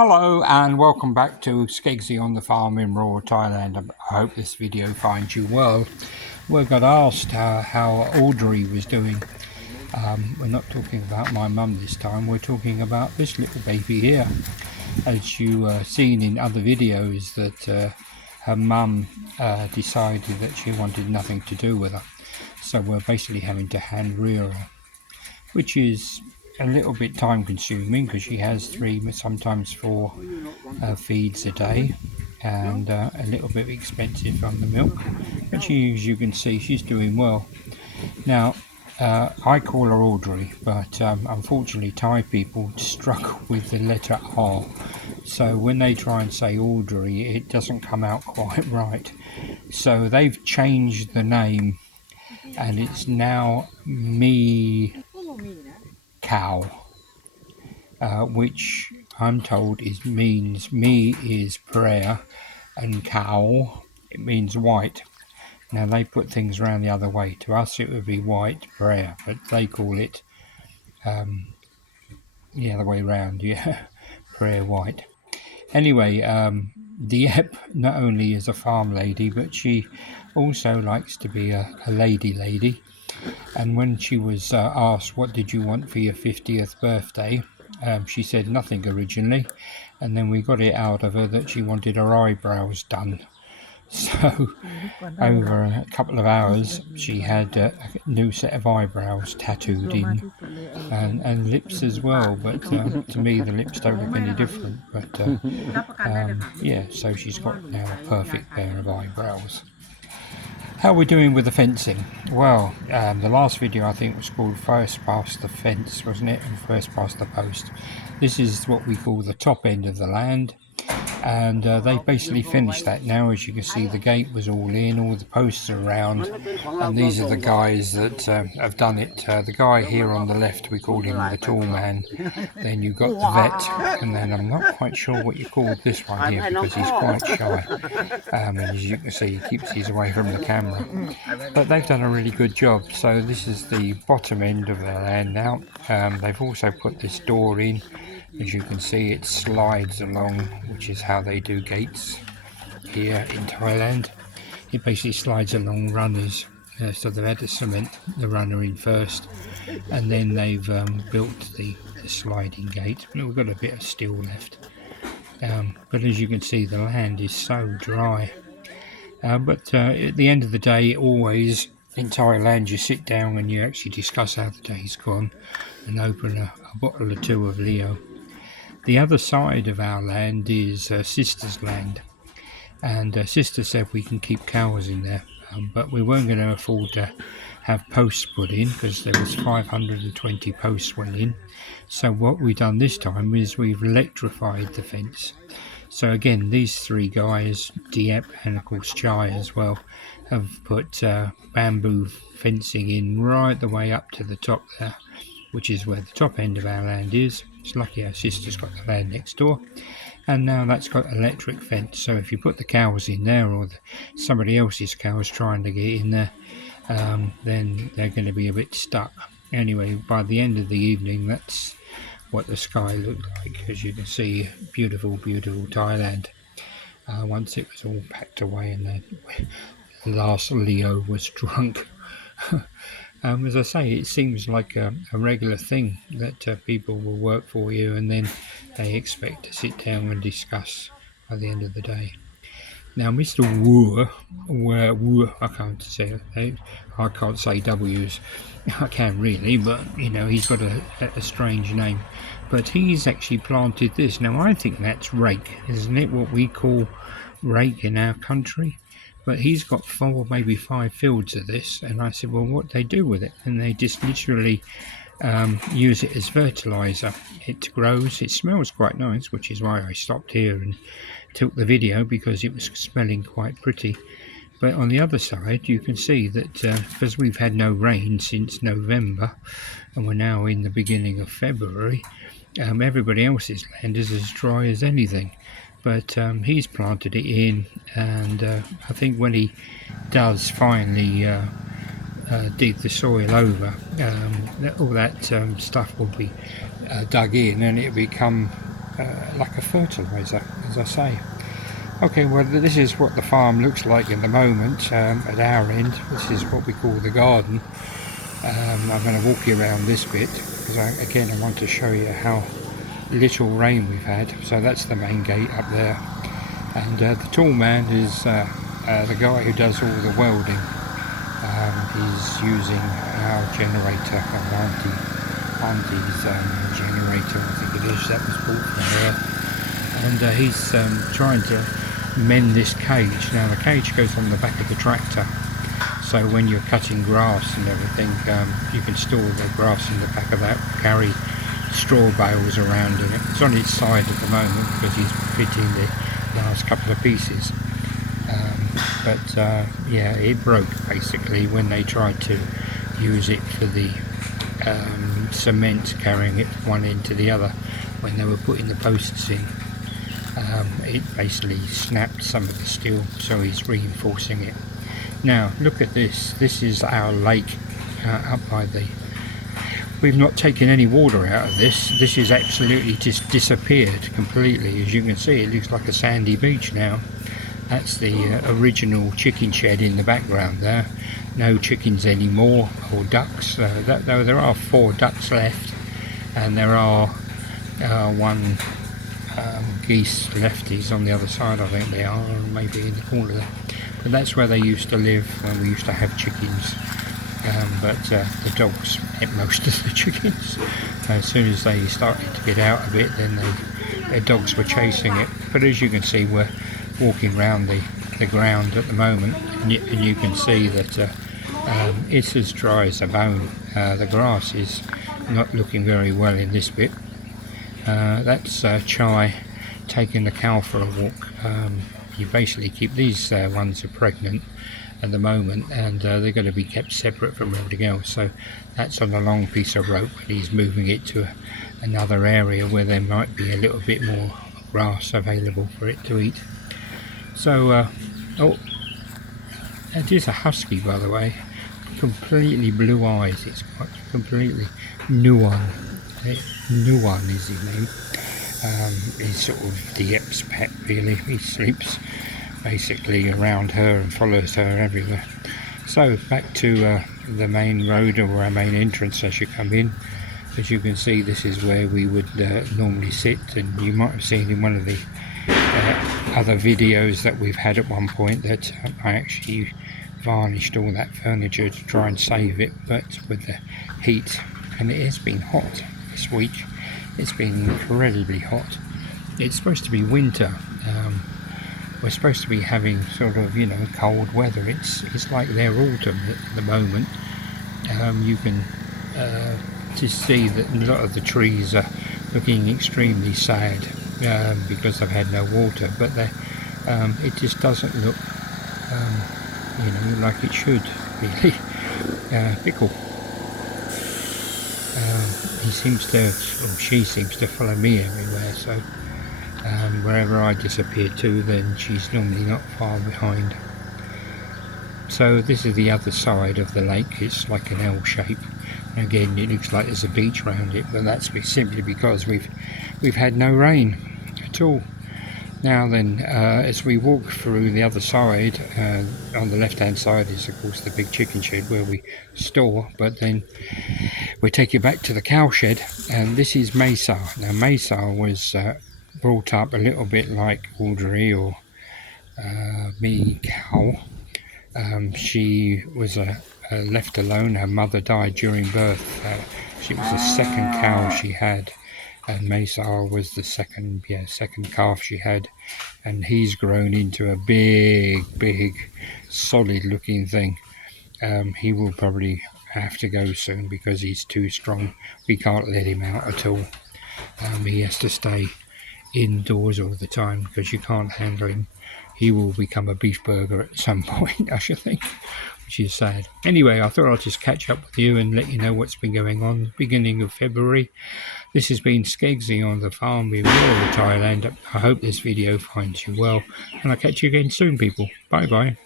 Hello and welcome back to Skeggsy on the farm in Rural Thailand. I hope this video finds you well. We got asked how Audrey was doing. We're not talking about my mum this time, we're talking about this little baby here. As you seen in other videos that her mum decided that she wanted nothing to do with her. So we're basically having to hand rear her, which is a little bit time consuming because she has 3, sometimes 4 feeds a day, and a little bit expensive on the milk, but she, as you can see, she's doing well. Now I call her Audrey, but unfortunately Thai people struggle with the letter R, so when they try and say Audrey it doesn't come out quite right, so they've changed the name and it's now Me Cow, which I'm told means me is prayer and cow it means white. Now they put things around the other way. To us it would be white prayer, but they call it the other way around, yeah. Prayer white. Anyway, Deap not only is a farm lady, but she also likes to be a lady. And when she was asked what did you want for your 50th birthday, she said nothing originally, and then we got it out of her that she wanted her eyebrows done. So over a couple of hours she had a new set of eyebrows tattooed in, and lips as well, but to me the lips don't look any different, but yeah, so she's got now a perfect pair of eyebrows. How are we doing with the fencing? Well, the last video I think was called First Past the Fence, wasn't it? And First Past the Post. This is what we call the top end of the land, and they basically finished that now. As you can see, the gate was all in, all the posts are around, and these are the guys that have done it. The guy here on the left, we call him the tall man. Then you've got the vet, and then I'm not quite sure what you call this one here because he's quite shy, and as you can see he keeps his away from the camera, but they've done a really good job. So this is the bottom end of their land now. They've also put this door in. As you can see, it slides along, which is how they do gates here in Thailand. It basically slides along runners, so they've had to cement the runner in first, and then they've built the sliding gate. We've got a bit of steel left, but as you can see the land is so dry. But at the end of the day, always in Thailand you sit down and you actually discuss how the day's gone and open a bottle or two of Leo. The other side of our land is Sister's land, and Sister said we can keep cows in there, but we weren't going to afford to have posts put in because there was 520 posts went in. So what we've done this time is we've electrified the fence. So again, these 3 guys, Deap and of course Chai as well, have put bamboo fencing in right the way up to the top there, which is where the top end of our land is. It's lucky our sister's got the land next door, and now that's got electric fence, so if you put the cows in there or somebody else's cows trying to get in there, then they're going to be a bit stuck. Anyway, by the end of the evening that's what the sky looked like. As you can see, beautiful Thailand, once it was all packed away and the last Leo was drunk. As I say, it seems like a regular thing that people will work for you and then they expect to sit down and discuss by the end of the day. Now Mr. Wu, I can't say W's. I can really, but you know, he's got a strange name. But he's actually planted this. Now I think that's rake, isn't it? What we call rake in our country. But he's got 4, maybe 5 fields of this, and I said, well, what do they do with it? And they just literally use it as fertilizer. It grows, it smells quite nice, which is why I stopped here and took the video, because it was smelling quite pretty. But on the other side you can see that because we've had no rain since November and we're now in the beginning of February, everybody else's land is as dry as anything. But he's planted it in, and I think when he does finally dig the soil over, all that stuff will be dug in and it'll become like a fertilizer, as I say. Okay, well, this is what the farm looks like in the moment at our end. This is what we call the garden. I'm going to walk you around this bit because again I want to show you how little rain we've had. So that's the main gate up there, and the tall man is the guy who does all the welding. He's using our generator, our auntie's generator, I think it is, that was bought from her, and he's trying to mend this cage. Now the cage goes on the back of the tractor, so when you're cutting grass and everything, you can store the grass in the back of that, carry straw bales around in it. It's on its side at the moment because he's fitting the last couple of pieces. Yeah, it broke basically when they tried to use it for the cement, carrying it from one end to the other when they were putting the posts in. It basically snapped some of the steel, so he's reinforcing it. Now look at this. This is our lake up by the... We've not taken any water out of this. This is absolutely just disappeared completely. As you can see, it looks like a sandy beach now. That's the original chicken shed in the background there. No chickens anymore, or ducks. Though there are 4 ducks left, and there are 1 geese lefties on the other side, I think they are, or maybe in the corner there. But that's where they used to live when we used to have chickens. The dogs ate most of the chickens. As soon as they started to get out of it, then their dogs were chasing it. But as you can see, we're walking around the ground at the moment, and you can see that it's as dry as a bone. The grass is not looking very well in this bit. That's Chai taking the cow for a walk. You basically keep these ones are pregnant at the moment, and they're going to be kept separate from everything else. So that's on a long piece of rope, and he's moving it to another area where there might be a little bit more grass available for it to eat. So oh, it is a husky, by the way, completely blue eyes. It's got completely Nuan. Nuan is his name. He's sort of Deap's pet, really. He sleeps basically around her and follows her everywhere. So back to the main road, or our main entrance as you come in. As you can see, this is where we would normally sit, and you might have seen in one of the other videos that we've had at one point that I actually varnished all that furniture to try and save it, but with the heat, and it has been hot this week. It's been incredibly hot. It's supposed to be winter. We're supposed to be having sort of, you know, cold weather. It's like their autumn at the moment. You can just see that a lot of the trees are looking extremely sad because they've had no water, but it just doesn't look you know, like it should really. Pickle, he seems to, or she seems to follow me everywhere, so wherever I disappear to, then she's normally not far behind. So this is the other side of the lake. It's like an L shape. Again, it looks like there's a beach around it, but that's simply because we've had no rain at all. Now then, as we walk through the other side, on the left hand side is of course the big chicken shed where we store, but then we take you back to the cow shed, and this is Mesa. Now Mesa was brought up a little bit like Audrey or me cow. She was left alone. Her mother died during birth. She was the second cow she had, and Mesa was the second calf she had, and he's grown into a big solid looking thing. He will probably have to go soon because he's too strong. We can't let him out at all. He has to stay indoors all the time because you can't handle him. He will become a beef burger at some point, I should think, which is sad. Anyway, I thought I'd just catch up with you and let you know what's been going on beginning of February. This has been Skeggsy on the farm in rural Thailand. I hope this video finds you well, and I'll catch you again soon, people. Bye bye.